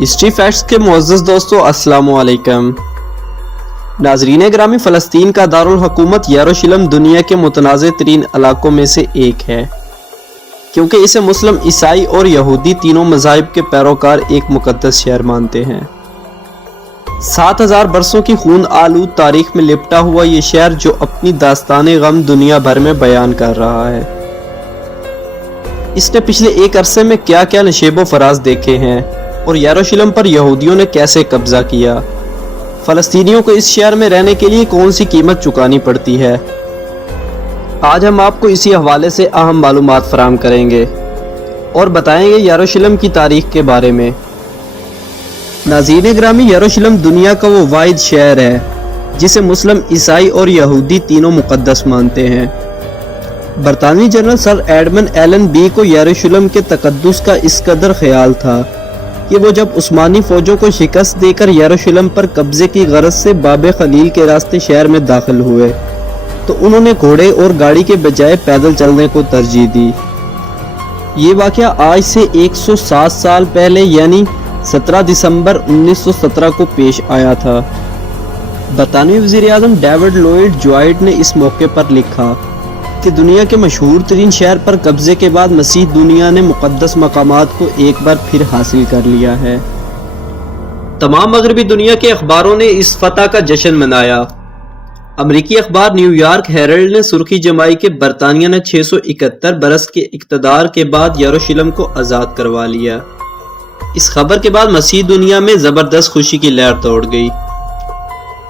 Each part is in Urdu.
ہسٹری فیکٹس کے معزز دوستو السلام علیکم۔ ناظرین گرامی، فلسطین کا دارالحکومت یروشلم دنیا کے متنازع ترین علاقوں میں سے ایک ہے، کیونکہ اسے مسلم، عیسائی اور یہودی تینوں مذاہب کے پیروکار ایک مقدس شہر مانتے ہیں۔ 7000 برسوں کی خون آلود تاریخ میں لپٹا ہوا یہ شہر جو اپنی داستان غم دنیا بھر میں بیان کر رہا ہے، اس نے پچھلے ایک عرصے میں کیا کیا نشیب و فراز دیکھے ہیں اور یروشلم پر یہودیوں نے کیسے قبضہ کیا، فلسطینیوں کو اس شہر میں رہنے کے لیے کون سی قیمت چکانی پڑتی ہے، آج ہم آپ کو اسی حوالے سے اہم معلومات فراہم کریں گے اور بتائیں گے یروشلم کی تاریخ کے بارے میں۔ ناظرین گرامی، یروشلم دنیا کا وہ واحد شہر ہے جسے مسلم، عیسائی اور یہودی تینوں مقدس مانتے ہیں۔ برطانوی general sir Edmund Allenby کو یروشلم کے تقدس کا اس قدر خیال تھا کہ وہ جب عثمانی فوجوں کو شکست دے کر یروشلم پر قبضے کی غرض سے باب خلیل کے راستے شہر میں داخل ہوئے تو انہوں نے گھوڑے اور گاڑی کے بجائے پیدل چلنے کو ترجیح دی۔ یہ واقعہ آج سے 107 سال پہلے یعنی 17 دسمبر 1917 کو پیش آیا تھا۔ برطانوی وزیر اعظم ڈیوڈ لوئڈ جوائٹ نے اس موقع پر لکھا کہ دنیا کے مشہور ترین شہر پر قبضے کے بعد مسیح دنیا نے مقدس مقامات کو ایک بار پھر حاصل کر لیا ہے۔ تمام مغربی دنیا کے اخباروں نے اس فتح کا جشن منایا۔ امریکی اخبار نیو یارک ہیرلڈ نے سرخی جمائی کہ برطانیہ نے 671 برس کے اقتدار کے بعد یروشلم کو آزاد کروا لیا۔ اس خبر کے بعد مسیح دنیا میں زبردست خوشی کی لہر دوڑ گئی۔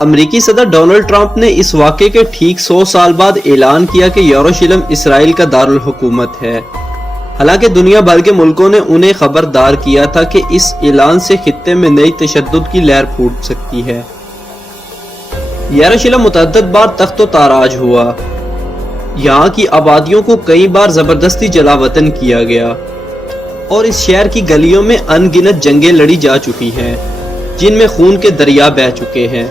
امریکی صدر ڈونلڈ ٹرمپ نے اس واقعے کے ٹھیک 100 سال بعد اعلان کیا کہ یروشلم اسرائیل کا دارالحکومت ہے، حالانکہ دنیا بھر کے ملکوں نے انہیں خبردار کیا تھا کہ اس اعلان سے خطے میں نئی تشدد کی لہر پھوٹ سکتی ہے۔ یروشلم متعدد بار تخت و تاراج ہوا، یہاں کی آبادیوں کو کئی بار زبردستی جلا وطن کیا گیا اور اس شہر کی گلیوں میں ان گنت جنگیں لڑی جا چکی ہیں جن میں خون کے دریا بہہ چکے ہیں۔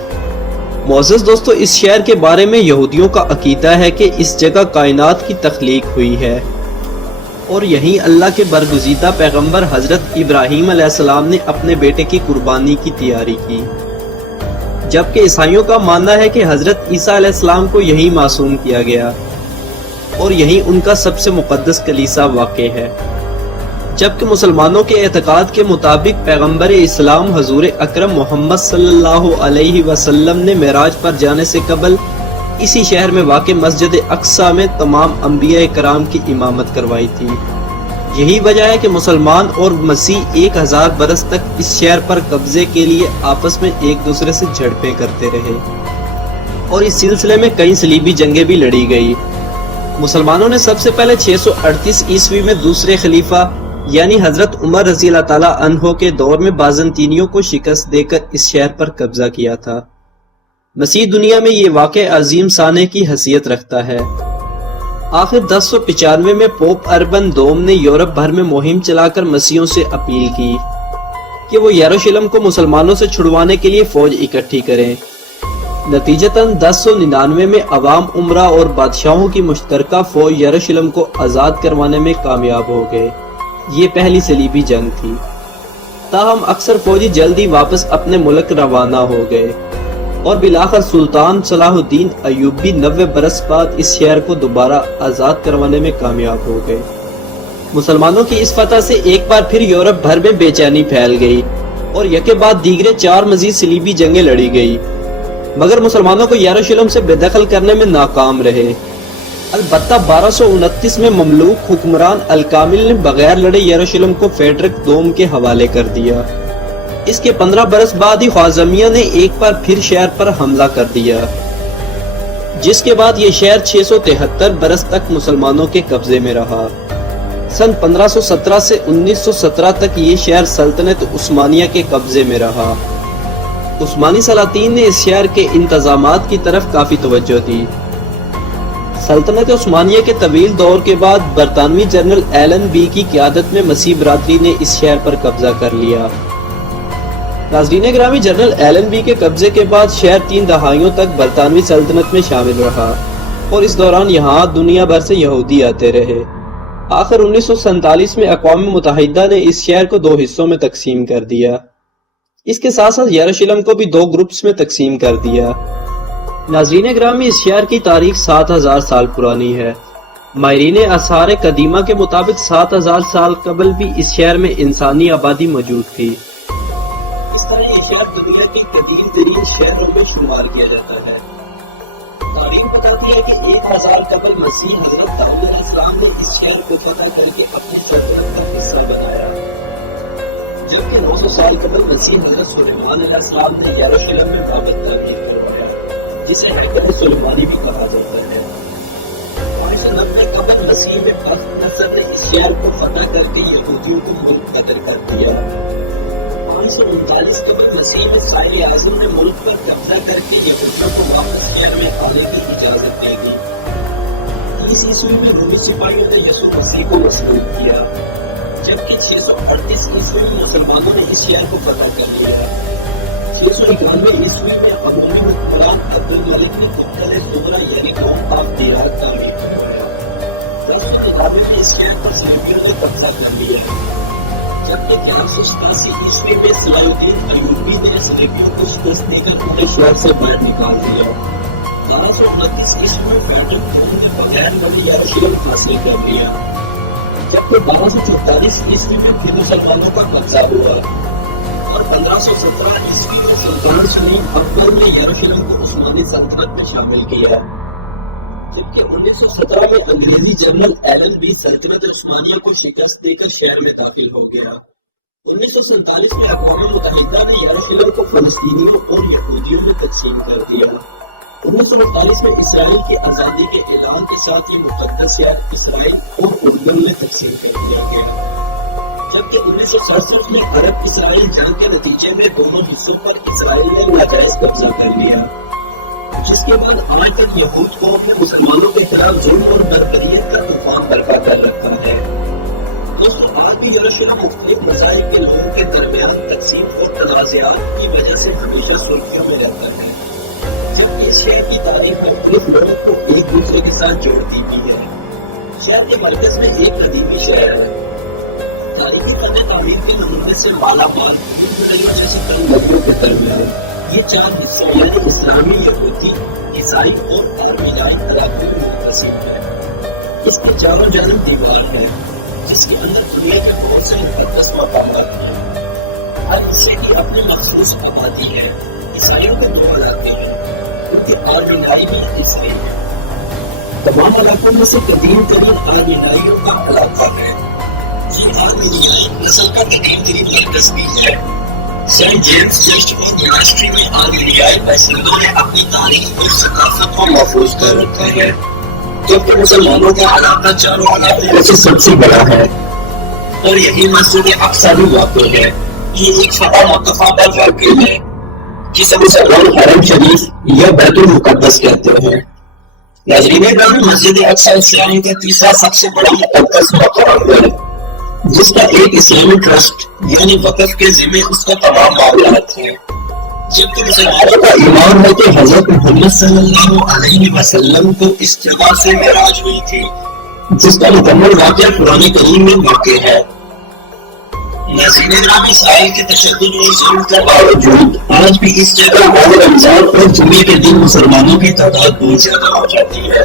معزز دوستو، اس شہر کے بارے میں یہودیوں کا عقیدہ ہے کہ اس جگہ کائنات کی تخلیق ہوئی ہے اور یہیں اللہ کے برگزیدہ پیغمبر حضرت ابراہیم علیہ السلام نے اپنے بیٹے کی قربانی کی تیاری کی، جبکہ عیسائیوں کا ماننا ہے کہ حضرت عیسیٰ علیہ السلام کو یہیں معصوم کیا گیا اور یہیں ان کا سب سے مقدس کلیسا واقع ہے، جبکہ مسلمانوں کے اعتقاد کے مطابق پیغمبر اسلام حضور اکرم محمد صلی اللہ علیہ وسلم نے معراج پر جانے سے قبل اسی شہر میں واقع مسجد اقصی میں تمام انبیاء کرام کی امامت کروائی تھی۔ یہی وجہ ہے کہ مسلمان اور مسیح 1000 برس تک اس شہر پر قبضے کے لیے آپس میں ایک دوسرے سے جھڑپیں کرتے رہے اور اس سلسلے میں کئی صلیبی جنگیں بھی لڑی گئی۔ مسلمانوں نے سب سے پہلے 638 عیسوی میں دوسرے خلیفہ یعنی حضرت عمر رضی اللہ تعالیٰ عنہ کے دور میں بازنطینیوں کو شکست دے کر اس شہر پر قبضہ کیا تھا۔ مسیح دنیا میں یہ واقع عظیم سانحے کی حیثیت رکھتا ہے۔ آخر 1095 میں پوپ اربن دوم نے یورپ بھر میں مہم چلا کر مسیحیوں سے اپیل کی کہ وہ یروشلم کو مسلمانوں سے چھڑوانے کے لیے فوج اکٹھی کریں۔ نتیجتاً 1099 میں عوام، امراء اور بادشاہوں کی مشترکہ فوج یروشلم کو آزاد کروانے میں کامیاب ہو گئے۔ یہ پہلی صلیبی جنگ تھی، تاہم اکثر فوجی جلدی واپس اپنے ملک روانہ ہو گئے اور بالآخر سلطان صلاح الدین ایوبی 90 برس بعد اس شہر کو دوبارہ آزاد کروانے میں کامیاب ہو گئے۔ مسلمانوں کی اس فتح سے ایک بار پھر یورپ بھر میں بے چینی پھیل گئی اور یکے بعد دیگرے 4 مزید صلیبی جنگیں لڑی گئی، مگر مسلمانوں کو یروشلم سے بے دخل کرنے میں ناکام رہے۔ البتہ 1229 میں مملوک حکمران الکامل نے بغیر لڑے یروشلم کو فیڈرک دوم کے حوالے کر دیا۔ اس کے 15 برس بعد ہی خوارزمیہ نے ایک بار پھر شہر پر حملہ کر دیا، جس کے بعد یہ شہر 673 برس تک مسلمانوں کے قبضے میں رہا۔ سن 1517 سے 1917 تک یہ شہر سلطنت عثمانیہ کے قبضے میں رہا۔ عثمانی سلاطین نے اس شہر کے انتظامات کی طرف کافی توجہ دی۔ سلطنت عثمانیہ کے طویل دور کے بعد برطانوی جنرل ایلن بی کی قیادت میں مسیح برادری نے اس شہر پر قبضہ کر لیا۔ ناظرین گرامی، جنرل ایلن بی کے قبضے کے بعد شہر 3 دہائیوں تک برطانوی سلطنت میں شامل رہا اور اس دوران یہاں دنیا بھر سے یہودی آتے رہے۔ آخر 1947 میں اقوام متحدہ نے اس شہر کو 2 حصوں میں تقسیم کر دیا۔ اس کے ساتھ ساتھ یروشلم کو بھی 2 گروپس میں تقسیم کر دیا۔ ناظرین گرامی، اس شہر کی تاریخ 7000 سال پرانی ہے۔ ماہرین آثار قدیمہ کے مطابق 7000 سال قبل بھی اس شہر میں انسانی آبادی موجود تھی۔ اس طرح یہ شہر دنیا کے قدیم ترین شہروں میں شمار کیا جاتا ہے۔ تاریخ بتاتی ہے کہ 1000 قبل مسیح حضرت داؤد علیہ السلام نے اس شہر کو فتح کر کے اپنی سلطنت کا حصہ بنایا، جبکہ 900 سال قبل مسیح حضرت سلیمان علیہ السلام نے یروشلم میں بابت تعمیر کروایا، جسے ہیکل سلیمانی بھی کہا جاتا ہے۔ 590 قبل مسیح میں نصر نے اس شہر کو فتح کر کے یہودیوں کو ملک بدر کر دیا۔ 539 قبل مسیح میں سائل اعظم نے ملک پر قبضہ کر کے یہودیوں کو واپس شہر میں آنے کی اجازت دے دی۔ 30 عیسوی میں رومی سپاہیوں نے یسوع مسیح کو مسلوب کیا، جبکہ 638 عیسوی میں مسلمانوں نے اس شہر کو فتح کر لیا۔ 691 عیسوی میں عمومی حکمران عبدالملک نے قلعہ زغرہ یریکو آف دیار تعمیر کروایا۔ 10 کے مطابق اس شہر پر صلیبیوں نے قبضہ کر لیا، جبکہ 1187 عیسوی میں صلاح الدین ایوبی نے صلیبیوں کو شکست دے کر پورے شہر سے باہر نکال دیا۔ 1229 عیسوی میں فیڈرل خان نے بغیر بڑی یروشلم حاصل کر لیا، جبکہ 1244 عیسوی میں پھر مسلمانوں کا قبضہ ہوا، اور 1517 عیسوی میں سلطان سلیم اکبر نے یروشلم کو عثمانی سلطنت میں شامل کیا، جبکہ 1917 میں انگریزی جنرل ایلن بی سلطنت عثمانیہ کو شکست دے کر شہر میں داخل ہو گیا۔ 1947 میں اقوام متحدہ نے یروشلم کو فلسطینیوں اور یہودیوں میں تقسیم کر دیا۔ 1948 میں اسرائیل کی آزادی کے اعلان کے ساتھ یہ مقدس شہر اسرائیل اور اردن میں تقسیم کر دیا گیا، جبکہ 1967 میں عرب اسرائیل جنگ کے نتیجے میں دونوں حصوں پر اسرائیل نے ناجائز قبضہ کر لیا، جس کے بعد آج تک یہود قوم نے مسلمانوں کے خلاف ظلم اور بربریت کا طوفان برپا کر رکھا ہے۔ دوستوں، آج بھی یروشلم مختلف مذاہب کے لوگوں کے درمیان تقسیم اور تنازعات کی وجہ سے ہمیشہ سرخیوں میں رہتا ہے، جبکہ اس شہر کی تاریخ مختلف لوگوں کو ایک دوسرے کے ساتھ جوڑتی بھی ہے۔ شہر کے مرکز میں ایک قدیمی شہر ہے، تاریخی فن تعمیر کے نمونے سے مالا مال، لوگوں کے درمیان یہ 4 حصے یعنی اسلامی، یہودی، عیسائی اور آرمینیائی علاقے میں منقسم ہے۔ اس کے چاروں جانب دیوار ہے، جس کے اندر دنیا کے بہت سے مقدس مقامات ہیں۔ ہر حصے کی اپنی مخصوص آبادی ہے۔ عیسائیوں کے 2 علاقے ہیں، ان کے آرمینیائی میں عیسائی ہیں۔ تمام علاقوں میں سے قدیم ترین آرمینیائیوں کا علاقہ ہے۔ یہ آرمینیائی نسل کا قدیم ترین مرکز بھی ہے۔ سینٹ جیمز چرچ اور یونیورسٹی میں آرمینیائی باشندوں نے اپنی تاریخ اور ثقافت کو محفوظ کر رکھا ہے، جبکہ مسلمانوں کا علاقہ چاروں علاقوں میں سے سب سے بڑا ہے، اور یہی مسجد اقصیٰ بھی واقع ہے۔ یہ ایک فتح مرتفع پر واقع ہے، جسے مسلمان حرم شریف یا بیت المقدس کہتے ہیں۔ ناظرین گرامی، مسجد اقصیٰ اسلام کا تیسرا سب سے بڑا مقدس مقام ہے، جس کا ایک اسلامی ٹرسٹ یعنی وقف کے ذمہ اس کا تمام معاملات ہیں، جبکہ مسلمانوں کا ایمان ہے کہ حضرت محمد صلی اللہ علیہ وسلم کو اس جگہ سے معراج ہوئی تھی، جس کا مکمل واقعہ قرآن کریم میں واقع ہے۔ ناظرین گرامی، اسرائیل کے تشدد اور ظلم کے باوجود آج بھی اس جگہ اور رمضان اور جمعے کے دن مسلمانوں کی تعداد بہت زیادہ ہو جاتی ہے۔